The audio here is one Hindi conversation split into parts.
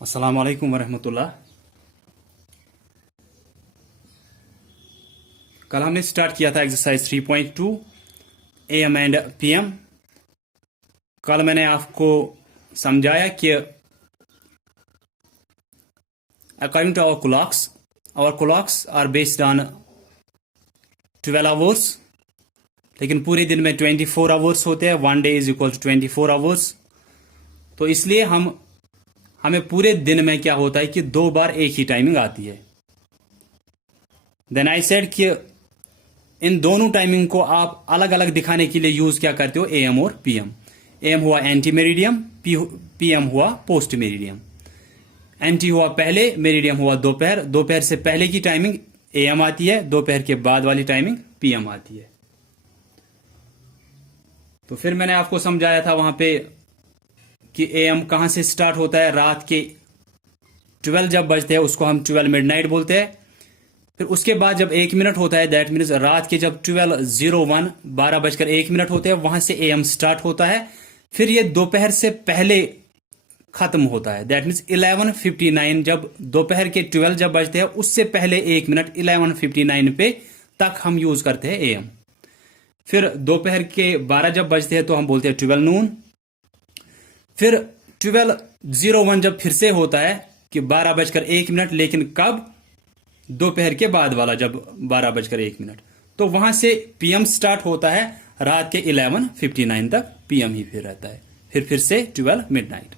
अस्सलाम वालेकुम वरहमतुल्लाह। कल हमने स्टार्ट किया था एक्सरसाइज 3.2 एएम एंड पीएम। कल मैंने आपको समझाया कि according to our clocks are based on 12 hours, लेकिन पूरे दिन में 24 आवर्स होते हैं। 1 day is equal to 24 hours. तो इसलिए हमें पूरे दिन में क्या होता है कि 2 बार एक ही टाइमिंग आती है। देन आई सेड कि इन दोनों टाइमिंग को आप अलग अलग दिखाने के लिए यूज क्या करते हो, एएम और पीएम। एएम हुआ एंटी मेरिडियम, पीएम हुआ पोस्ट मेरिडियम। एंटी हुआ पहले, मेरिडियम हुआ दोपहर। दोपहर से पहले की टाइमिंग एएम आती है, दोपहर के बाद वाली टाइमिंग पीएम आती है। तो फिर मैंने आपको समझाया था वहां पे कि एएम कहां से स्टार्ट होता है। रात के 12 जब बजते हैं उसको हम 12 मिडनाइट बोलते हैं। फिर उसके बाद जब 1 मिनट होता है, दैट मीन्स रात के जब 12:01 12:01 होते हैं, वहां से एएम स्टार्ट होता है। फिर ये दोपहर से पहले खत्म होता है, दैट मीन्स 11:59। जब दोपहर के 12 जब बजते हैं उससे पहले 1 मिनट 11:59 पे तक हम यूज करते हैं एएम। फिर दोपहर के 12 जब बजते हैं तो हम बोलते हैं 12 नून। फिर 12:01 जब फिर से होता है कि 12:01, लेकिन कब, दोपहर के बाद वाला जब 12:01, तो वहां से पीएम स्टार्ट होता है। रात के 11:59 तक पीएम ही फिर रहता है। फिर से 12 मिडनाइट।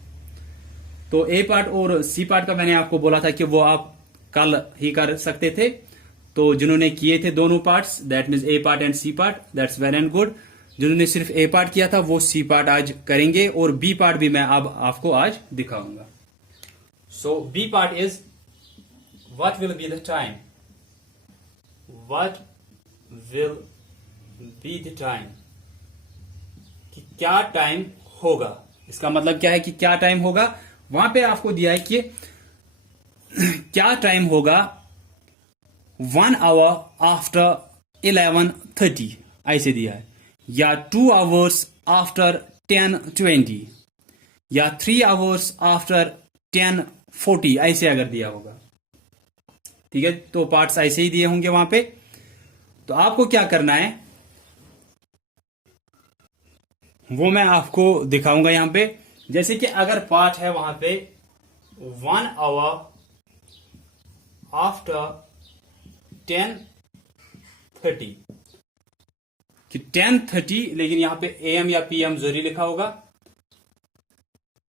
तो ए पार्ट और सी पार्ट का मैंने आपको बोला था कि वो आप कल ही कर सकते थे। तो जिन्होंने किए थे दोनों parts, that means A part and C part, that's well and good. जिन्होंने सिर्फ ए पार्ट किया था वो सी पार्ट आज करेंगे, और बी पार्ट भी मैं अब आपको आज दिखाऊंगा। So B part is what will be the time? What will be the time? कि क्या टाइम होगा, इसका मतलब क्या है कि क्या टाइम होगा। वहां पे आपको दिया है कि क्या टाइम होगा 1 आवर आफ्टर 11:30, ऐसे दिया है, या 2 आवर्स आफ्टर 10:20, या 3 आवर्स आफ्टर 10:40, ऐसे अगर दिया होगा। ठीक है, तो पार्ट्स ऐसे ही दिए होंगे वहां पे। तो आपको क्या करना है वो मैं आपको दिखाऊंगा यहां पे। जैसे कि अगर पार्ट है वहां पे 1 आवर आफ्टर 10:30, कि 10:30, लेकिन यहां पे एएम या पीएम जरूरी लिखा होगा।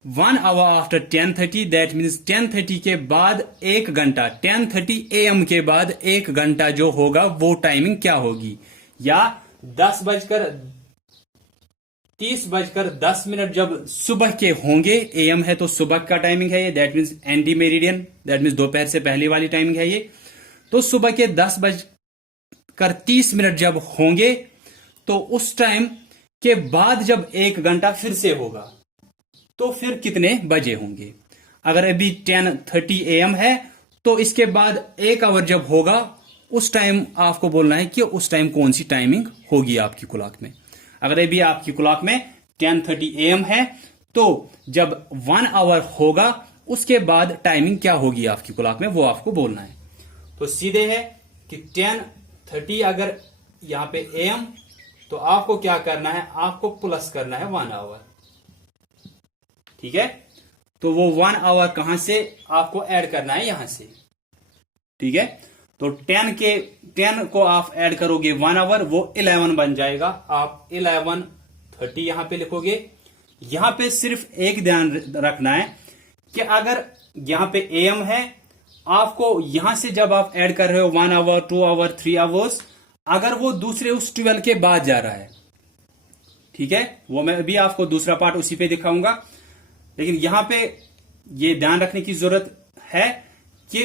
1 आवर आफ्टर 10:30, दैट मीन्स 10:30 के बाद 1 घंटा, 10:30 एएम के बाद 1 घंटा जो होगा वो टाइमिंग क्या होगी। या 30:10 जब सुबह के होंगे, एएम है तो सुबह का टाइमिंग है ये, that means anti meridian, that means दोपहर से पहले वाली टाइमिंग है ये। तो सुबह के 10:30 जब होंगे तो उस टाइम के बाद जब 1 घंटा फिर से होगा तो फिर कितने बजे होंगे। अगर अभी 10:30 एएम है तो इसके बाद 1 आवर जब होगा उस टाइम आपको बोलना है कि उस टाइम कौन सी टाइमिंग होगी आपकी क्लॉक में। अगर अभी आपकी क्लॉक में 10:30 एएम है तो जब 1 आवर होगा उसके बाद टाइमिंग क्या होगी आपकी क्लॉक में, वो आपको बोलना है। तो सीधे है कि 10:30 अगर यहां पे एएम, तो आपको क्या करना है, आपको प्लस करना है 1 आवर। ठीक है, तो वो 1 आवर कहां से आपको ऐड करना है, यहां से। ठीक है, तो 10 को आप ऐड करोगे 1 आवर, वो 11 बन जाएगा। आप 11:30 यहां पे लिखोगे। यहां पे सिर्फ एक ध्यान रखना है कि अगर यहां पे एएम है, आपको यहां से जब आप ऐड कर रहे हो 1 आवर 2 आवर 3 आवर्स, अगर वो दूसरे उस 12 के बाद जा रहा है, ठीक है, वो मैं अभी आपको दूसरा पार्ट उसी पे दिखाऊंगा। लेकिन यहां पे ये ध्यान रखने की जरूरत है कि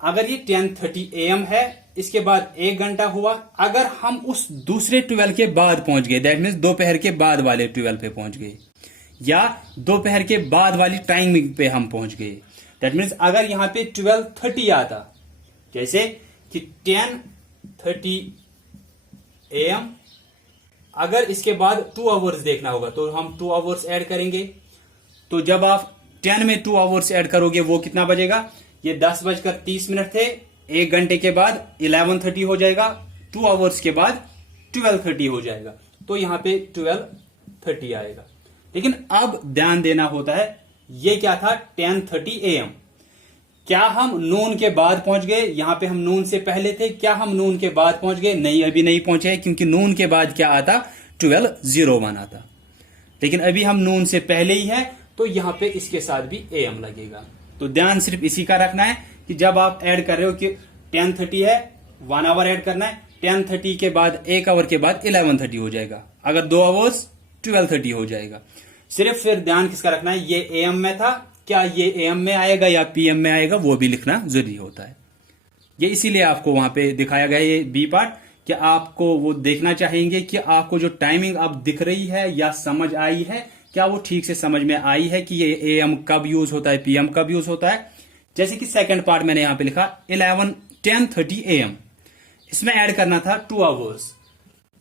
अगर ये 10:30 एएम है, इसके बाद 1 घंटा हुआ, अगर हम उस दूसरे 12 के बाद पहुंच गए, दैट मीन्स दोपहर के बाद वाले 12 पे पहुंच गए, या दोपहर के बाद वाली टाइमिंग पे हम पहुंच गए, दैट मीन्स अगर यहां पे 12:30 आता, जैसे कि 10:30 एएम, अगर इसके बाद 2 आवर्स देखना होगा तो हम 2 आवर्स ऐड करेंगे। तो जब आप 10 में 2 आवर्स ऐड करोगे वो कितना बजेगा? ये 10:30 थे, 1 घंटे के बाद 11:30 हो जाएगा, 2 आवर्स के बाद 12:30 हो जाएगा, तो यहां पे 12:30 आएगा। लेकिन अब ध्यान देना होता है, ये क्या था 10:30 AM। क्या हम नून के बाद पहुंच गए? यहां पे हम नून से पहले थे, क्या हम नून के बाद पहुंच गए? नहीं, अभी नहीं पहुंचे, क्योंकि नून के बाद क्या आता? 12:01 आता। लेकिन अभी हम नून से पहले ही है, तो यहां पे इसके साथ भी AM लगेगा। तो ध्यान सिर्फ इसी का रखना है कि जब आप ऐड कर रहे हो कि 10:30 है, 1 आवर ऐड करना है, 10:30 के बाद 1 आवर के बाद 11:30 हो जाएगा, अगर 2 आवर्स 12:30 हो जाएगा। सिर्फ फिर ध्यान किसका रखना है, ये AM में था, क्या ये AM में आएगा या PM में आएगा, वो भी लिखना जरूरी होता है। ये इसीलिए आपको वहां पे दिखाया गया ये बी पार्ट, कि आपको वो देखना चाहेंगे कि आपको जो टाइमिंग अब दिख रही है या समझ आई है, क्या वो ठीक से समझ में आई है कि ये AM कब यूज होता है, PM कब यूज होता है। जैसे कि सेकंड पार्ट मैंने यहां पे लिखा 10:30 AM, इसमें ऐड करना था 2 आवर्स।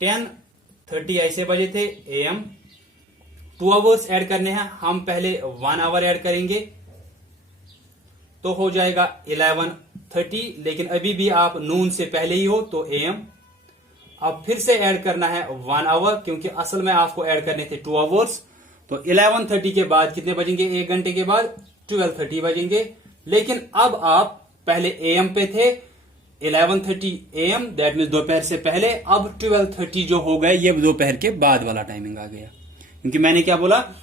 10:30 ऐसे बजे थे AM, 2 आवर्स ऐड करने हैं, हम पहले 1 आवर ऐड करेंगे तो हो जाएगा 11:30, लेकिन अभी भी आप नून से पहले ही हो तो AM। अब फिर से ऐड करना है 1 आवर, क्योंकि असल में आपको ऐड करने थे 2 आवर्स, तो 11:30 के बाद कितने बजेंगे? 1 घंटे के बाद 12:30 बजेंगे। लेकिन अब आप पहले AM पे थे, 11:30 AM, दैट मीन दोपहर से पहले। अब 12:30 जो हो गए, ये दोपहर के बाद वाला टाइमिंग आ गया, क्योंकि मैंने क्या बोला,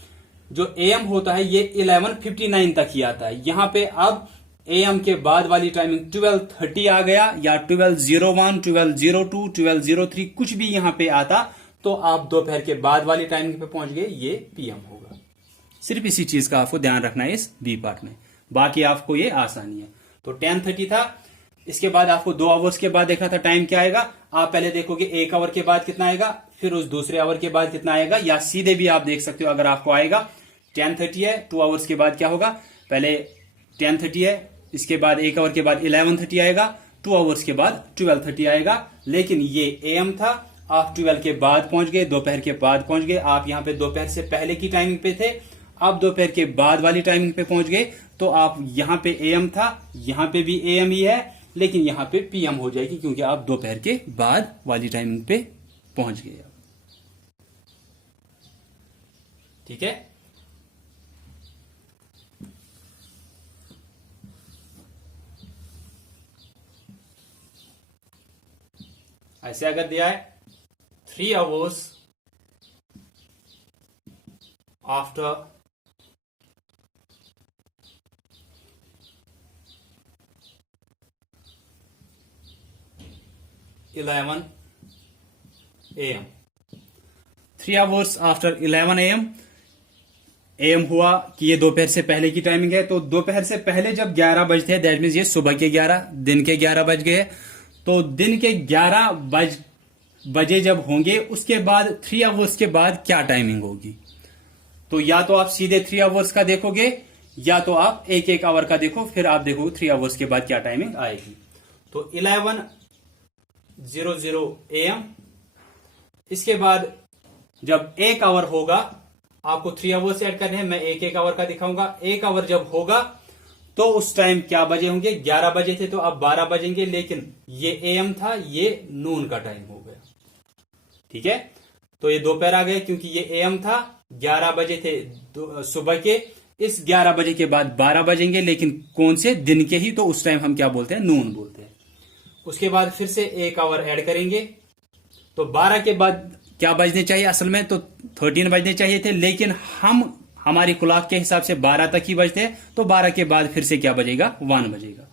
जो AM होता है ये 11:59 तक ही आता है। यहां पे अब AM के बाद वाली टाइमिंग 12:30 आ गया, या 12:01, 12:02, 12:03 कुछ भी यहां पे आता, तो आप दोपहर के बाद वाली टाइमिंग पे पहुंच गए, ये PM होगा। सिर्फ इसी चीज का आपको ध्यान रखना है इस बी पार्ट में, बाकी आपको ये आसानी है। तो 10:30 था, इसके बाद आपको 2 आवर्स के बाद देखना था टाइम क्या आएगा। आप पहले देखोगे 1 आवर के बाद कितना आएगा, फिर उस दूसरे आवर के बाद कितना आएगा, या सीधे भी आप देख सकते हो अगर आपको आएगा। 10:30 है, 2 आवर्स के बाद क्या होगा, पहले 10:30 है, इसके बाद 1 आवर के बाद 11:30 आएगा, 2 आवर्स के बाद 12:30 आएगा। लेकिन ये AM था, आप 12 के बाद पहुंच गए, दोपहर के बाद पहुंच गए। आप यहां पे दोपहर से पहले की टाइमिंग पे थे, अब दोपहर के बाद वाली टाइमिंग पे पहुंच गए, तो आप यहां पे AM था, यहां पे भी AM ही है, लेकिन यहां पे PM हो जाएगी, क्योंकि आप दोपहर के बाद वाली टाइमिंग पे पहुंच गए। ठीक है, ऐसे अगर दिया है 3 hours after 11 AM, 3 hours after 11 AM। AM हुआ कि ये दोपहर से पहले की टाइमिंग है, तो दोपहर से पहले जब 11 बजते हैं, दैट मीन्स ये सुबह के 11, दिन के 11 बज गए। तो दिन के 11 बजे जब होंगे, उसके बाद 3 आवर्स के बाद क्या टाइमिंग होगी, तो या तो आप सीधे 3 आवर्स का देखोगे, या तो आप एक एक आवर का देखो, फिर आप देखोगे 3 आवर्स के बाद क्या टाइमिंग आएगी। तो 11:00 AM, इसके बाद जब 1 आवर होगा, आपको 3 आवर्स ऐड करने हैं, मैं एक एक आवर का दिखाऊंगा। 1 आवर जब होगा तो उस टाइम क्या बजे होंगे, 11 बजे थे, तो अब 12 बजेंगे, लेकिन ये AM था, ये नून का टाइम हो गया। ठीक है, तो ये दोपहर आ गया, क्योंकि ये AM था, 11 बजे थे सुबह के, इस 11 बजे के बाद 12 बजेंगे, लेकिन कौन से दिन के ही, तो उस टाइम हम क्या बोलते हैं, नून बोलते हैं। उसके बाद फिर से 1 आवर ऐड करेंगे, तो 12 के बाद क्या बजने चाहिए, असल में तो 13 बजने चाहिए थे, लेकिन हमारी क्लॉक के हिसाब से 12 तक ही बजते हैं, तो 12 के बाद फिर से क्या बजेगा, 1 बजेगा।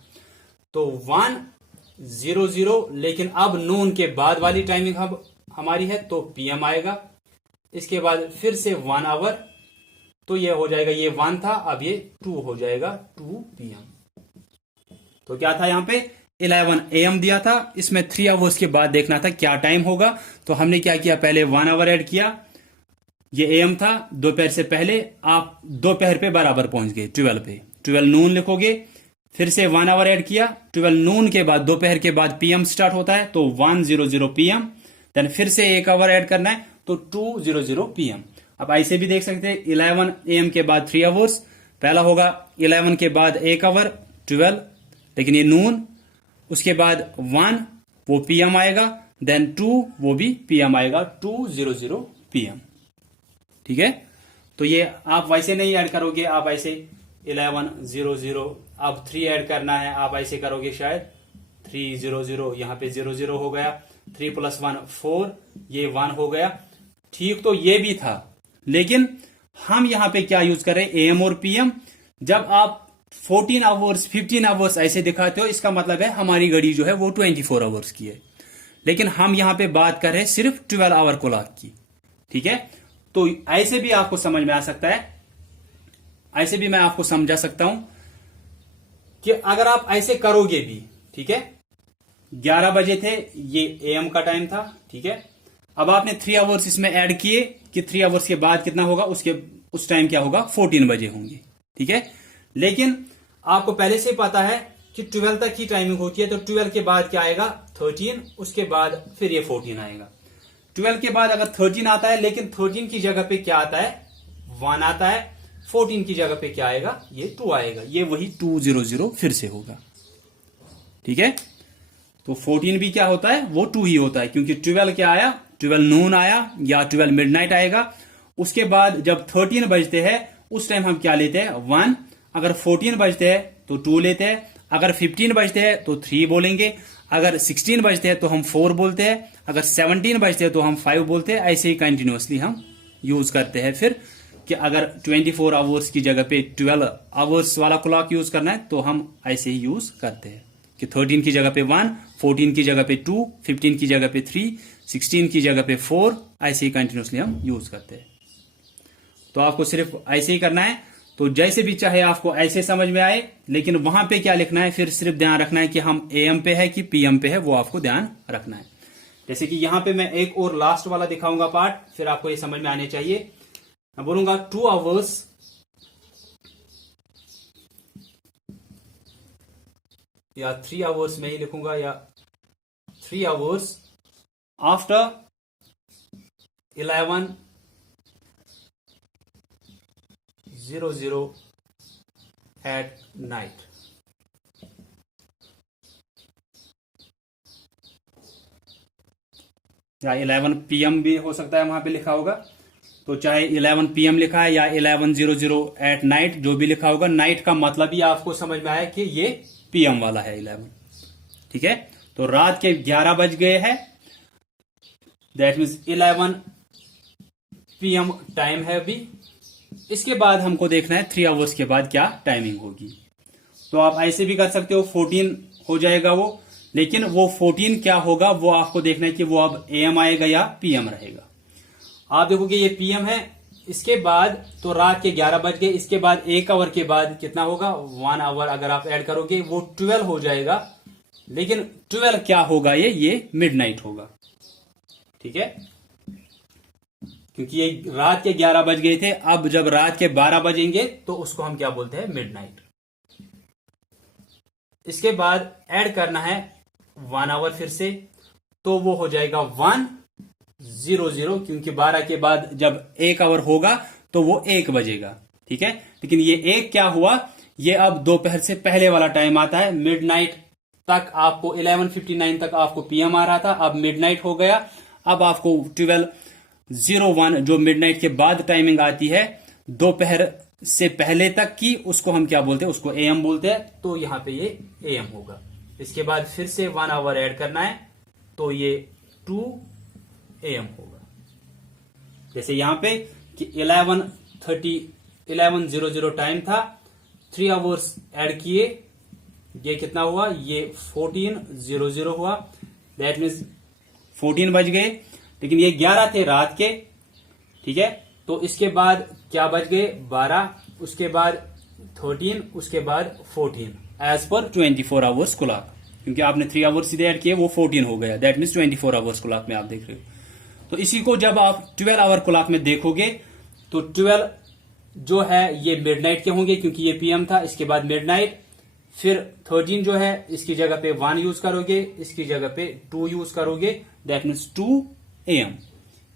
तो 1:00, लेकिन अब नून के बाद वाली टाइमिंग हमारी है, तो PM आएगा। इसके बाद फिर से 1 आवर, तो ये हो जाएगा, ये 1 था, अब ये 2 हो जाएगा, 2 PM। तो क्या था यहां पे 11 AM दिया था, इसमें 3 आवर्स के बाद देखना था क्या टाइम होगा। तो हमने क्या किया, पहले 1 आवर ऐड किया, ये AM था, दोपहर से पहले आप दोपहर पे बराबर पहुंच गए 12 पे, 12 नून लिखोगे, फिर से 1 आवर ऐड किया, 12 नून के बाद दोपहर के बाद PM स्टार्ट होता है, तो 1:00 PM, देन फिर से 1 आवर ऐड करना है, तो 2:00 PM। अब ऐसे भी देख सकते हैं 11 AM के बाद 3 आवर्स, पहला होगा 11 के बाद एक आवर 12, लेकिन ये नून, उसके बाद 1 वो पीएम आएगा, देन 2 वो भी पीएम आएगा, 2:00 पीएम। ठीक है, तो ये आप वैसे नहीं ऐड करोगे, आप ऐसे 11:00, अब 3 ऐड करना है, आप ऐसे करोगे शायद 3:00, यहां पे 00 हो गया, 3 + 1 4, ये 1 हो गया। ठीक, तो ये भी था, लेकिन हम यहां पे क्या यूज कर रहे हैं, एएम और पीएम। जब आप 14 आवर्स 15 आवर्स ऐसे दिखाते हो, इसका मतलब है हमारी घड़ी जो है वो 24 आवर्स की है, लेकिन हम यहां पे बात कर रहे हैं सिर्फ 12 आवर क्लॉक की। ठीक है, तो ऐसे भी आपको समझ में आ सकता है, ऐसे भी मैं आपको समझा सकता हूं कि अगर आप ऐसे करोगे भी, ठीक है, 11 बजे थे, ये एएम का टाइम था। ठीक है, अब आपने 3 आवर्स इसमें ऐड किए कि 3 आवर्स के बाद कितना होगा, उस टाइम क्या होगा, 14 बजे होंगे। ठीक है, लेकिन आपको पहले से पता है कि 12 तक ही टाइमिंग होती है, तो 12 के बाद क्या आएगा, 13, उसके बाद फिर ये 14 आएगा। 12 के बाद अगर 13 आता है, लेकिन 13 की जगह पे क्या आता है, 1 आता है, 14 की जगह पे क्या आएगा, ये 2 आएगा, ये वही 2:00 फिर से होगा। ठीक है, तो 14 भी क्या होता है, वो 2 ही होता है, क्योंकि 12 क्या आया, 12 नून आया या 12 मिडनाइट आएगा। उसके बाद जब 13 बजते हैं, उस टाइम हम क्या लेते हैं, 1। अगर 14 बजते हैं तो 2 लेते हैं, अगर 15 बजते हैं तो 3 बोलेंगे, अगर 16 बजते हैं तो हम 4 बोलते हैं, अगर 17 बजते हैं तो हम 5 बोलते हैं। ऐसे ही कंटिन्यूअसली हम यूज करते हैं। फिर कि अगर 24 आवर्स की जगह पे 12 आवर्स वाला क्लॉक यूज करना है, तो हम ऐसे ही यूज करते हैं कि 13 की जगह पे 1, 14 की जगह पे 2, 15 की जगह पे 3, 16 की जगह पे 4, ऐसे ही कंटिन्यूअसली हम यूज करते हैं। तो आपको सिर्फ ऐसे ही करना है। तो जैसे भी चाहे आपको ऐसे समझ में आए, लेकिन वहां पे क्या लिखना है, फिर सिर्फ ध्यान रखना है कि हम एएम पे है कि पीएम पे है, वो आपको ध्यान रखना है। जैसे कि यहां पे मैं एक और लास्ट वाला दिखाऊंगा पार्ट, फिर आपको ये समझ में आने चाहिए। मैं बोलूंगा 2 आवर्स या 3 आवर्स में ही लिखूंगा, या 3 आवर्स आफ्टर 11:00 एट नाइट। या 11 पीएम भी हो सकता है, वहां पे लिखा होगा। तो चाहे 11 पीएम लिखा है या 11:00 एट नाइट, जो भी लिखा होगा, नाइट का मतलब ही आपको समझ में आया कि ये पीएम वाला है 11। ठीक है, तो रात के 11 बज गए हैं, दैट मीन्स 11 पीएम टाइम है अभी। इसके बाद हमको देखना है 3 आवर्स के बाद क्या टाइमिंग होगी। तो आप ऐसे भी कर सकते हो, 14 हो जाएगा वो, लेकिन वो 14 क्या होगा वो आपको देखना है कि वो अब एएम आएगा या पीएम रहेगा। आप देखोगे ये पीएम है, इसके बाद तो रात के 11 बज गए, इसके बाद 1 आवर के बाद कितना होगा, 1 आवर अगर आप ऐड करोगे वो 12 हो जाएगा। लेकिन 12 क्या होगा, ये मिडनाइट होगा। ठीक है, क्योंकि ये रात के 11 बज गए थे, अब जब रात के 12 बजेंगे तो उसको हम क्या बोलते हैं, मिडनाइट। इसके बाद ऐड करना है 1 आवर फिर से, तो वो हो जाएगा 1:00, क्योंकि 12 के बाद जब 1 आवर होगा तो वो 1 बजेगा। ठीक है, लेकिन ये 1 क्या हुआ, ये अब दोपहर से पहले वाला टाइम आता है। मिडनाइट तक आपको 11:59 तक आपको पीएम आ रहा था, अब मिडनाइट हो गया। अब आपको 12:01 जो मिडनाइट के बाद टाइमिंग आती है दोपहर से पहले तक की, उसको हम क्या बोलते हैं, उसको एएम बोलते हैं। तो यहां पे ये एएम होगा। इसके बाद फिर से 1 आवर ऐड करना है, तो ये 2 एएम होगा। जैसे यहां पे कि 11:00 टाइम था, 3 आवर्स ऐड किए, ये कितना हुआ, ये 14:00 हुआ। दैट मीन्स 14 बज गए, लेकिन ये 11 थे रात के। ठीक है, तो इसके बाद क्या बज गए, 12, उसके बाद 13, उसके बाद 14, एज पर 24 आवर्स क्लॉक। क्योंकि आपने 3 आवर्स सीधे ऐड किए, वो 14 हो गया। दैट मीन्स 24 आवर्स क्लॉक में आप देख रहे हो। तो इसी को जब आप 12 आवर क्लॉक में देखोगे, तो 12 जो है ये मिडनाइट के होंगे, क्योंकि ये पीएम था। इसके बाद मिडनाइट, फिर 13 जो है इसकी जगह पे 1 यूज करोगे, इसकी जगह पे 2 यूज करोगे। दैट मीन्स 2 AM,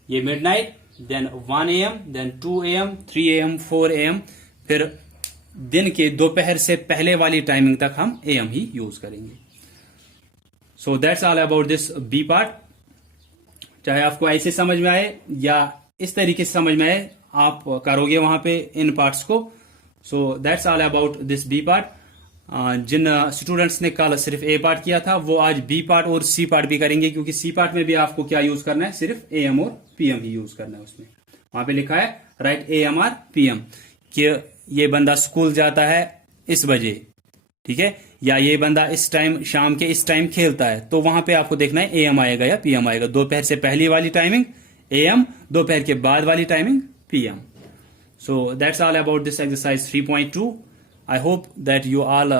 ये midnight, then 1 AM, then 2 AM, 3 AM, 4 AM, फिर दिन के दोपहर से पहले वाली टाइमिंग तक हम एएम ही यूज करेंगे। So that's all about this B part. चाहे आपको ऐसे समझ में आए या इस तरीके से समझ में आए, आप करोगे वहां पे इन पार्ट्स को। So that's all about this B part. जिन स्टूडेंट्स ने कल सिर्फ ए पार्ट किया था वो आज बी पार्ट और सी पार्ट भी करेंगे, क्योंकि सी पार्ट में भी आपको क्या यूज करना है, सिर्फ एएम और पीएम ही यूज करना है। उसमें वहां पे लिखा है राइट एएम आर पीएम, कि ये बंदा स्कूल जाता है इस बजे, ठीक है, या ये बंदा इस टाइम शाम के इस टाइम खेलता है, तो वहां पे आपको देखना है एएम आएगा या पीएम आएगा। दोपहर से पहली वाली टाइमिंग एएम, दोपहर के बाद वाली timing PM. So that's all about this exercise 3.2। I hope that you all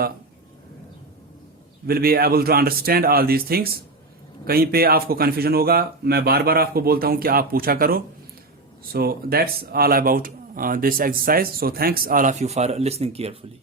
will be able to understand all these things. कहीं पे आपको confusion होगा, मैं बार बार आपको बोलता हूं कि आप पूछा करो। So that's all about this exercise. So thanks all of you for listening carefully.